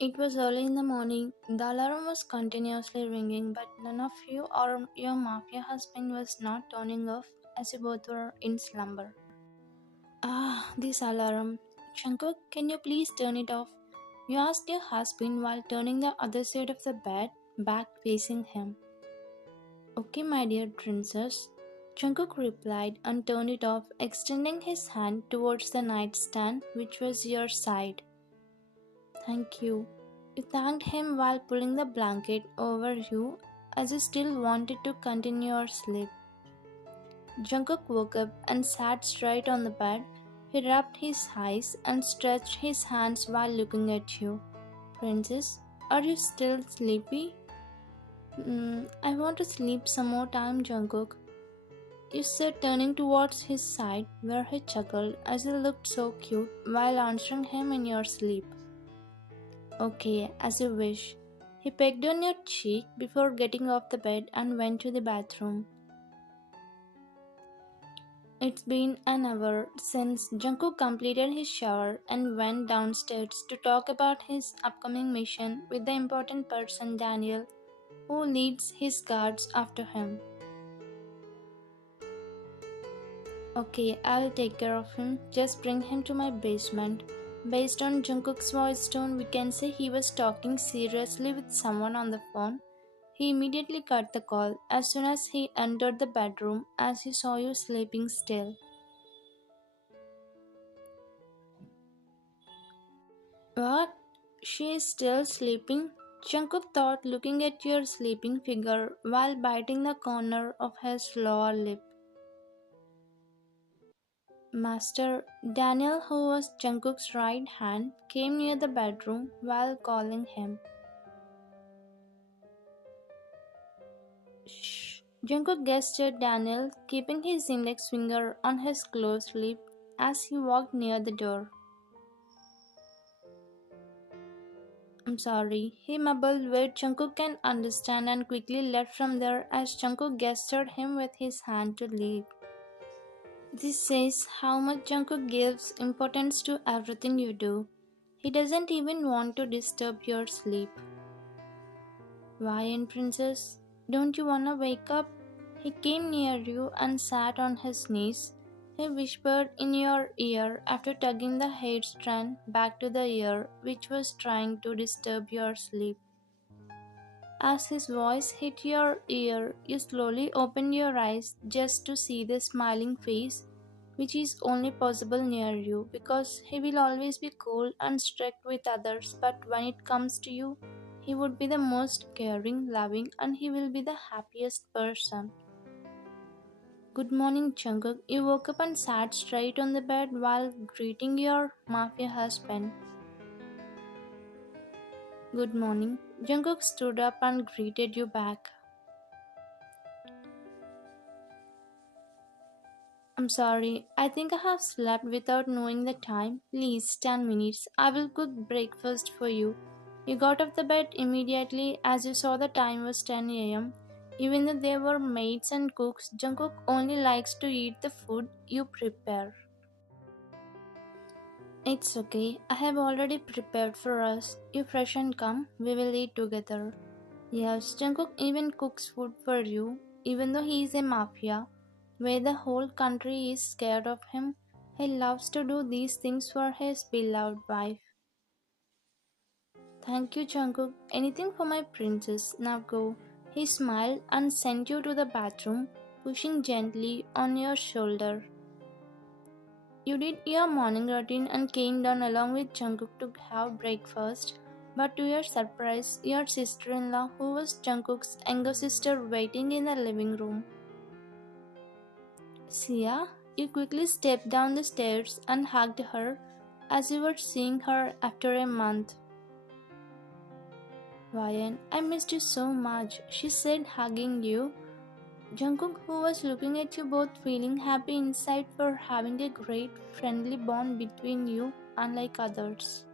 It was early in the morning. The alarm was continuously ringing, but none of you or your mafia husband was not turning off as you both were in slumber. Ah, this alarm. Jungkook, can you please turn it off? You asked your husband while turning the other side of the bed, back facing him. Okay, my dear princess. Jungkook replied and turned it off, extending his hand towards the nightstand, which was your side. Thank you. You thanked him while pulling the blanket over you as you still wanted to continue your sleep. Jungkook woke up and sat straight on the bed. He rubbed his eyes and stretched his hands while looking at you. Princess, are you still sleepy? I want to sleep some more time, Jungkook. You said, turning towards his side, where he chuckled as you looked so cute while answering him in your sleep. Okay, as you wish. He pecked on your cheek before getting off the bed and went to the bathroom. It's been an hour since Jungkook completed his shower and went downstairs to talk about his upcoming mission with the important person Daniel, who leads his guards after him. Okay, I'll take care of him. Just bring him to my basement. Based on Jungkook's voice tone, we can say he was talking seriously with someone on the phone. He immediately cut the call as soon as he entered the bedroom as he saw you sleeping still. What? She is still sleeping? Jungkook thought, looking at your sleeping figure while biting the corner of his lower lip. Master Daniel, who was Jungkook's right hand, came near the bedroom while calling him. Shh. Jungkook gestured Daniel, keeping his index finger on his closed lip as he walked near the door. I'm sorry, he mumbled where Jungkook can understand and quickly left from there as Jungkook gestured him with his hand to leave. This says how much Jungkook gives importance to everything you do. He doesn't even want to disturb your sleep. Why, and princess? Don't you wanna wake up? He came near you and sat on his knees. He whispered in your ear after tugging the hair strand back to the ear which was trying to disturb your sleep. As his voice hit your ear, you slowly opened your eyes just to see the smiling face, which is only possible near you because he will always be cool and strict with others, but when it comes to you, he would be the most caring, loving, and he will be the happiest person. Good morning, Jungkook. You woke up and sat straight on the bed while greeting your mafia husband. Good morning. Jungkook stood up and greeted you back. I'm sorry, I think I have slept without knowing the time. Please, 10 minutes. I will cook breakfast for you. You got off the bed immediately as you saw the time was 10 a.m. Even though there were maids and cooks, Jungkook only likes to eat the food you prepare. It's okay, I have already prepared for us. You fresh and come, we will eat together. Yes, Jungkook even cooks food for you, even though he is a mafia, where the whole country is scared of him. He loves to do these things for his beloved wife. Thank you, Jungkook. Anything for my princess. Now go. He smiled and sent you to the bathroom, pushing gently on your shoulder. You did your morning routine and came down along with Jungkook to have breakfast. But to your surprise, your sister-in-law, who was Jungkook's younger sister, waiting in the living room. Sia, you quickly stepped down the stairs and hugged her as you were seeing her after a month. Ryan, I missed you so much, she said, hugging you. Jungkook, who was looking at you both, feeling happy inside for having a great friendly bond between you, unlike others.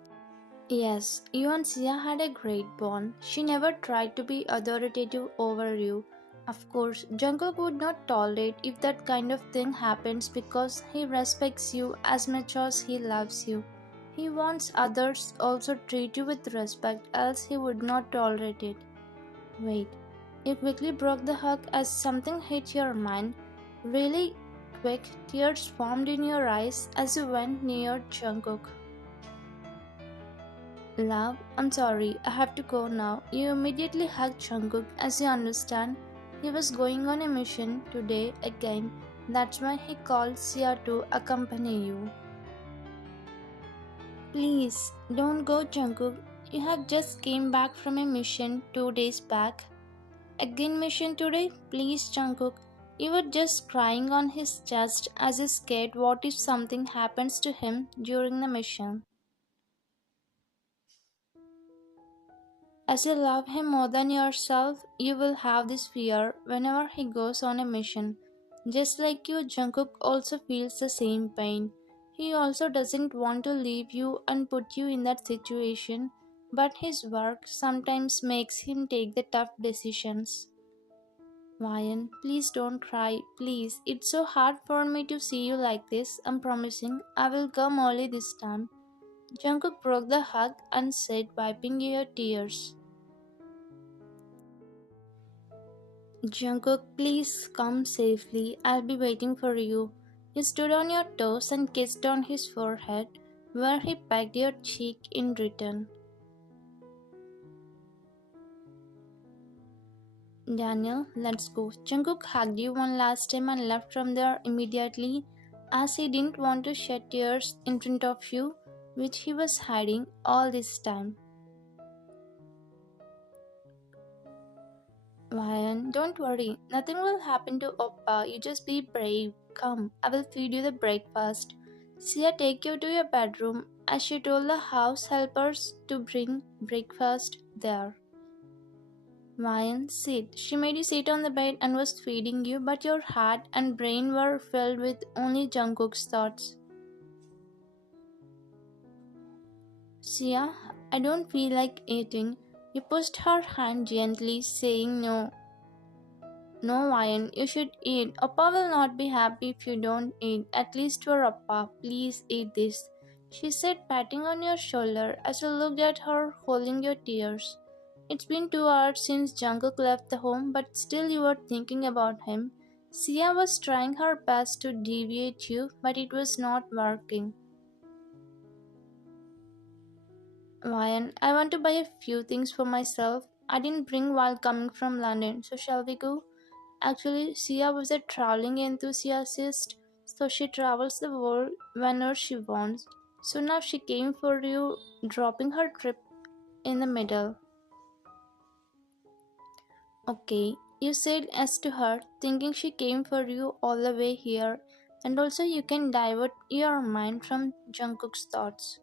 Yes, you and Sia had a great bond. She never tried to be authoritative over you. Of course, Jungkook would not tolerate if that kind of thing happens because he respects you as much as he loves you. He wants others also treat you with respect, else he would not tolerate it. Wait, you quickly broke the hug as something hit your mind. Really quick, tears formed in your eyes as you went near Jungkook. Love, I'm sorry, I have to go now. You immediately hugged Jungkook as you understand he was going on a mission today again. That's why he called Sia to accompany you. Please, don't go Jungkook. You have just came back from a mission 2 days back. Again mission today? Please Jungkook. You were just crying on his chest as he scared what if something happens to him during the mission. As you love him more than yourself, you will have this fear whenever he goes on a mission. Just like you, Jungkook also feels the same pain. He also doesn't want to leave you and put you in that situation, but his work sometimes makes him take the tough decisions. Ryan, please don't cry, please. It's so hard for me to see you like this. I'm promising I will come early this time. Jungkook broke the hug and said, wiping your tears. Jungkook, please come safely. I'll be waiting for you. You stood on your toes and kissed on his forehead, where he pecked your cheek in return. Daniel, let's go. Jungkook hugged you one last time and left from there immediately, as he didn't want to shed tears in front of you, which he was hiding all this time. Ryan, don't worry. Nothing will happen to Oppa. You just be brave. Come, I will feed you the breakfast. Sia take you to your bedroom as she told the house helpers to bring breakfast there. Ryan, sit. She made you sit on the bed and was feeding you, but your heart and brain were filled with only Jungkook's thoughts. Sia, I don't feel like eating. You pushed her hand gently, saying no. No, Ryan, you should eat. Appa will not be happy if you don't eat. At least for Appa, please eat this. She said, patting on your shoulder as you looked at her, holding your tears. It's been 2 hours since Jungkook left the home, but still you were thinking about him. Sia was trying her best to deviate you, but it was not working. Ryan, I want to buy a few things for myself. I didn't bring while coming from London, so shall we go? Actually, Sia was a traveling enthusiast, so she travels the world whenever she wants. So now she came for you, dropping her trip in the middle. Okay, you said yes to her, thinking she came for you all the way here, and also you can divert your mind from Jungkook's thoughts.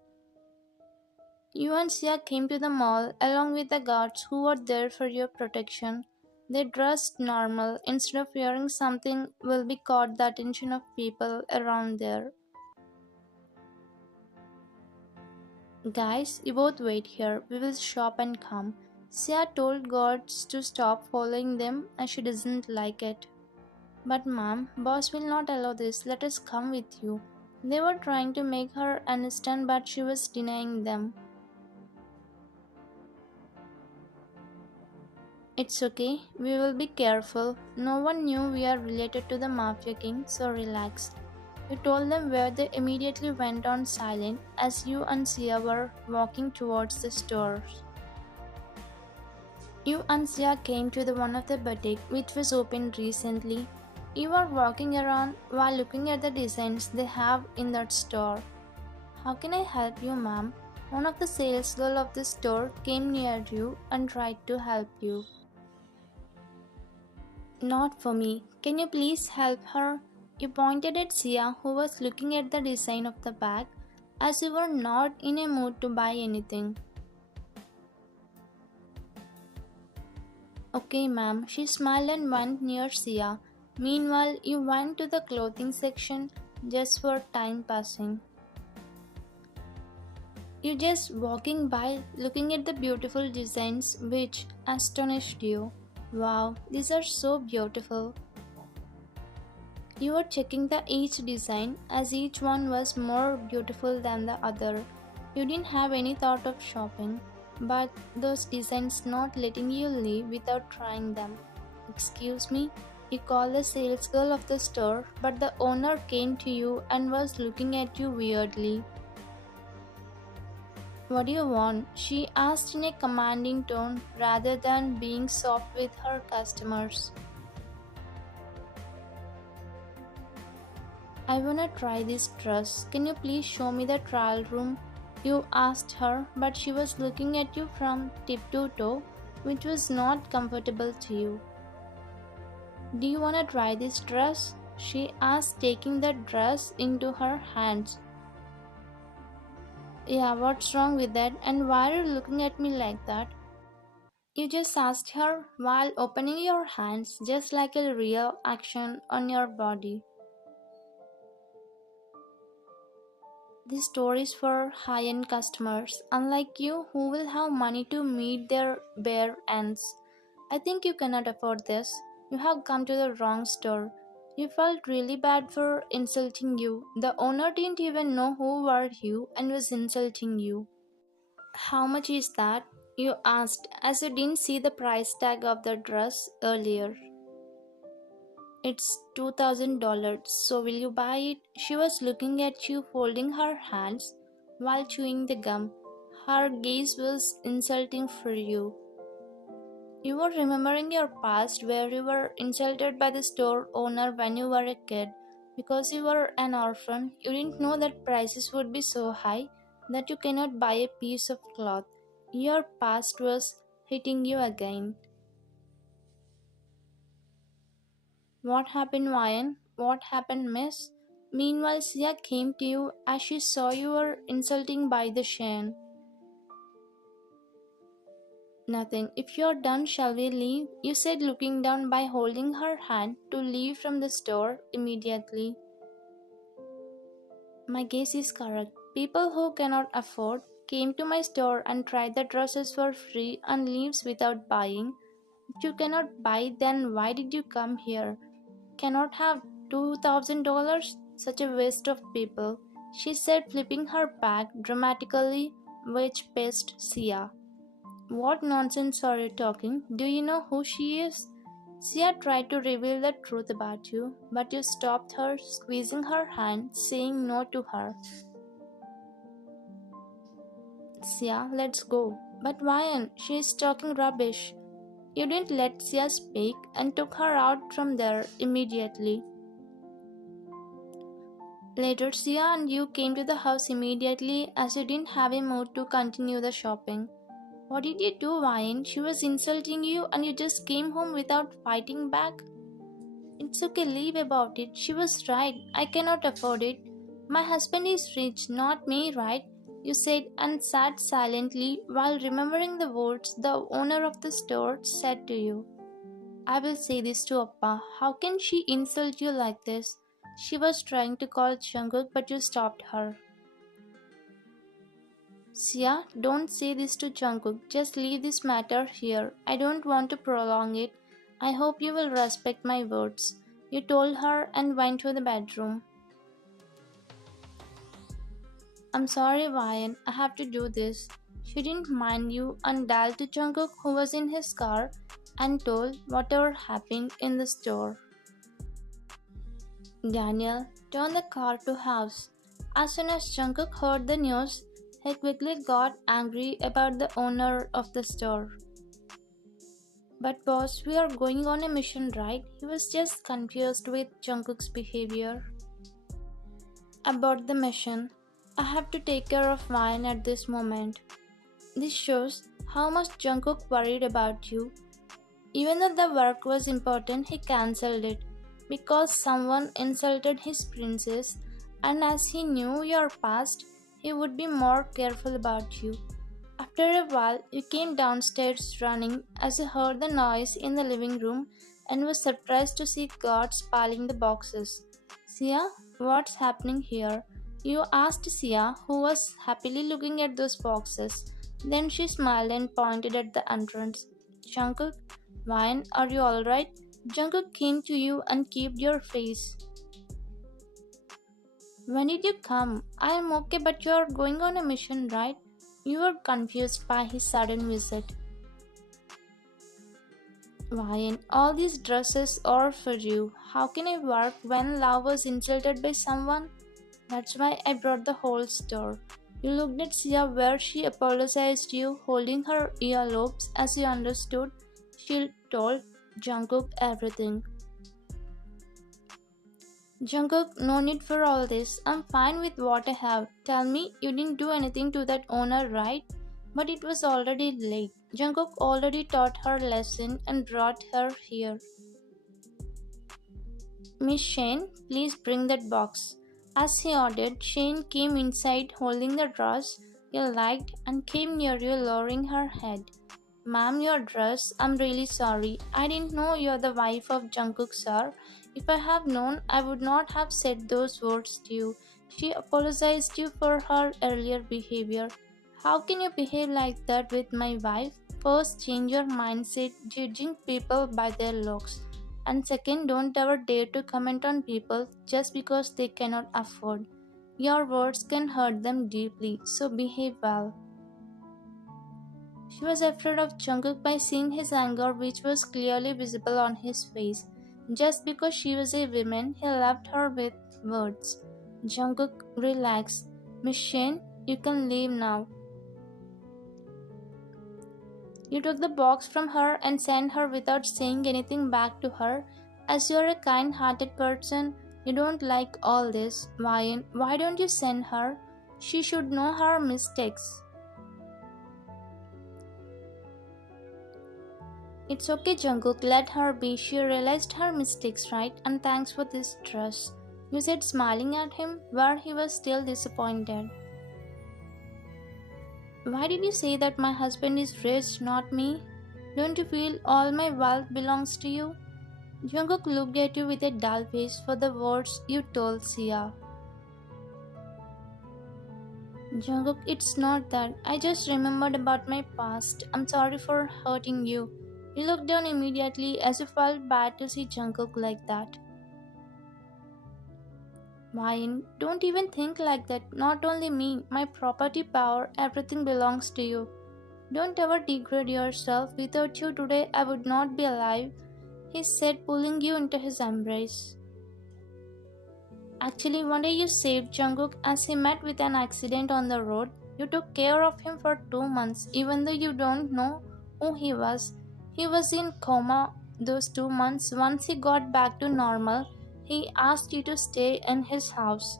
You and Sia came to the mall along with the guards who were there for your protection. They dressed normal instead of wearing something will be caught the attention of people around there. Guys, you both wait here. We will shop and come. Sia told guards to stop following them and she doesn't like it. But mom, boss will not allow this. Let us come with you. They were trying to make her understand but she was denying them. It's okay, we will be careful. No one knew we are related to the Mafia King, so relax. You told them where they immediately went on silent as you and Sia were walking towards the stores. You and Sia came to the one of the boutique which was opened recently. You were walking around while looking at the designs they have in that store. How can I help you, ma'am? One of the sales girl of the store came near you and tried to help you. Not for me. Can you please help her? You pointed at Sia, who was looking at the design of the bag, as you were not in a mood to buy anything. Okay, ma'am. She smiled and went near Sia. Meanwhile, you went to the clothing section just for time passing. You just walking by, looking at the beautiful designs which astonished you. Wow, these are so beautiful. You were checking the each design as each one was more beautiful than the other. You didn't have any thought of shopping, but those designs not letting you leave without trying them. Excuse me? You call the sales girl of the store, but the owner came to you and was looking at you weirdly. What do you want? She asked in a commanding tone rather than being soft with her customers. I wanna try this dress. Can you please show me the trial room? You asked her, but she was looking at you from tip to toe, which was not comfortable to you. Do you wanna try this dress? She asked, taking the dress into her hands. Yeah, what's wrong with that? And why are you looking at me like that? You just asked her while opening your hands, just like a real action on your body. This store is for high-end customers, unlike you who will have money to meet their bare ends. I think you cannot afford this. You have come to the wrong store. You felt really bad for insulting you. The owner didn't even know who were you and was insulting you. How much is that? You asked, as you didn't see the price tag of the dress earlier. It's $2,000, so will you buy it? She was looking at you, folding her hands while chewing the gum. Her gaze was insulting for you. You were remembering your past where you were insulted by the store owner when you were a kid. Because you were an orphan, you didn't know that prices would be so high that you cannot buy a piece of cloth. Your past was hitting you again. What happened, Ryan? What happened, miss? Meanwhile, Sia came to you as she saw you were insulting by the Shane. Nothing. If you're done, shall we leave? You said, looking down by holding her hand to leave from the store immediately. My guess is correct. People who cannot afford came to my store and tried the dresses for free and leaves without buying. If you cannot buy, then why did you come here? Cannot have $2,000? Such a waste of people, she said, flipping her back dramatically, which pissed Sia. What nonsense are you talking? Do you know who she is? Sia tried to reveal the truth about you, but you stopped her, squeezing her hand, saying no to her. Sia, let's go. But Ryan, she is talking rubbish. You didn't let Sia speak and took her out from there immediately. Later, Sia and you came to the house immediately as you didn't have a mood to continue the shopping. What did you do, Ryan? She was insulting you and you just came home without fighting back? It's okay, leave about it. She was right. I cannot afford it. My husband is rich, not me, right? You said and sat silently while remembering the words the owner of the store said to you. I will say this to Appa. How can she insult you like this? She was trying to call Jungkook, but you stopped her. Sia, don't say this to Jungkook. Just leave this matter here. I don't want to prolong it. I hope you will respect my words. You told her and went to the bedroom. I'm sorry, Ryan. I have to do this. She didn't mind you and dialed to Jungkook, who was in his car, and told whatever happened in the store. Daniel turned the car to house. As soon as Jungkook heard the news, he quickly got angry about the owner of the store. But boss, we are going on a mission, right? He was just confused with Jungkook's behavior. About the mission, I have to take care of mine at this moment. This shows how much Jungkook worried about you. Even though the work was important, he cancelled it because someone insulted his princess, and as he knew your past, he would be more careful about you. After a while, you came downstairs running as you heard the noise in the living room and was surprised to see guards piling the boxes. Sia, what's happening here? You asked Sia, who was happily looking at those boxes. Then she smiled and pointed at the entrance. Jungkook, Vine, are you alright? Jungkook came to you and kept your face. When did you come? I am okay, but you are going on a mission, right? You were confused by his sudden visit. Why, all these dresses are for you. How can I work when love was insulted by someone? That's why I brought the whole store. You looked at Sia where she apologized you, holding her earlobes as you understood. She told Jungkook everything. Jungkook, no need for all this. I'm fine with what I have. Tell me, you didn't do anything to that owner, right? But it was already late. Jungkook already taught her lesson and brought her here. Miss Shane, please bring that box. As he ordered, Shane came inside holding the dress you liked and came near you lowering her head. Ma'am, your dress. I'm really sorry. I didn't know you're the wife of Jungkook, sir. If I have known, I would not have said those words to you. She apologized you for her earlier behavior. How can you behave like that with my wife? First, change your mindset, judging people by their looks. And second, don't ever dare to comment on people just because they cannot afford. Your words can hurt them deeply, so behave well. She was afraid of Jungkook by seeing his anger, which was clearly visible on his face. Just because she was a woman, he left her with words. Jungkook, relax. Miss Shin, you can leave now. You took the box from her and sent her without saying anything back to her. As you're a kind hearted person, you don't like all this. Why don't you send her? She should know her mistakes. It's okay, Jungkook, let her be. She realized her mistakes, right? And thanks for this dress. You said, smiling at him, where he was still disappointed. Why did you say that my husband is rich, not me? Don't you feel all my wealth belongs to you? Jungkook looked at you with a dull face for the words you told Sia. Jungkook, it's not that. I just remembered about my past. I'm sorry for hurting you. You looked down immediately as you felt bad to see Jungkook like that. Wine, don't even think like that. Not only me, my property power, everything belongs to you. Don't ever degrade yourself. Without you today, I would not be alive, he said, pulling you into his embrace. Actually, one day you saved Jungkook as he met with an accident on the road. You took care of him for 2 months, even though you don't know who he was. He was in coma those 2 months. Once he got back to normal, he asked you to stay in his house.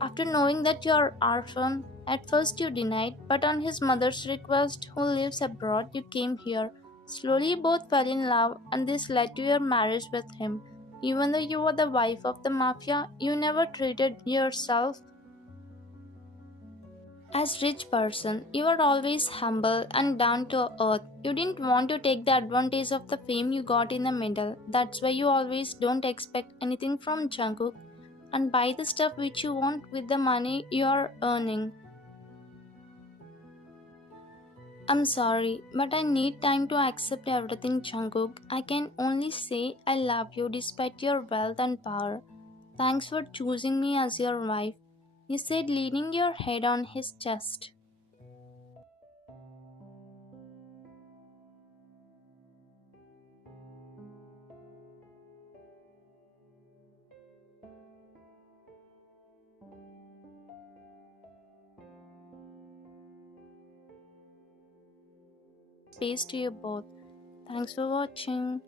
After knowing that you are orphan, at first you denied, but on his mother's request, who lives abroad, you came here. Slowly you both fell in love, and this led to your marriage with him. Even though you were the wife of the Mafia, you never treated yourself as rich person. You were always humble and down to earth. You didn't want to take the advantage of the fame you got in the middle. That's why you always don't expect anything from Jungkook and buy the stuff which you want with the money you are earning. I'm sorry, but I need time to accept everything, Jungkook. I can only say I love you despite your wealth and power. Thanks for choosing me as your wife, you said, leaning your head on his chest. Space to you both. Thanks for watching.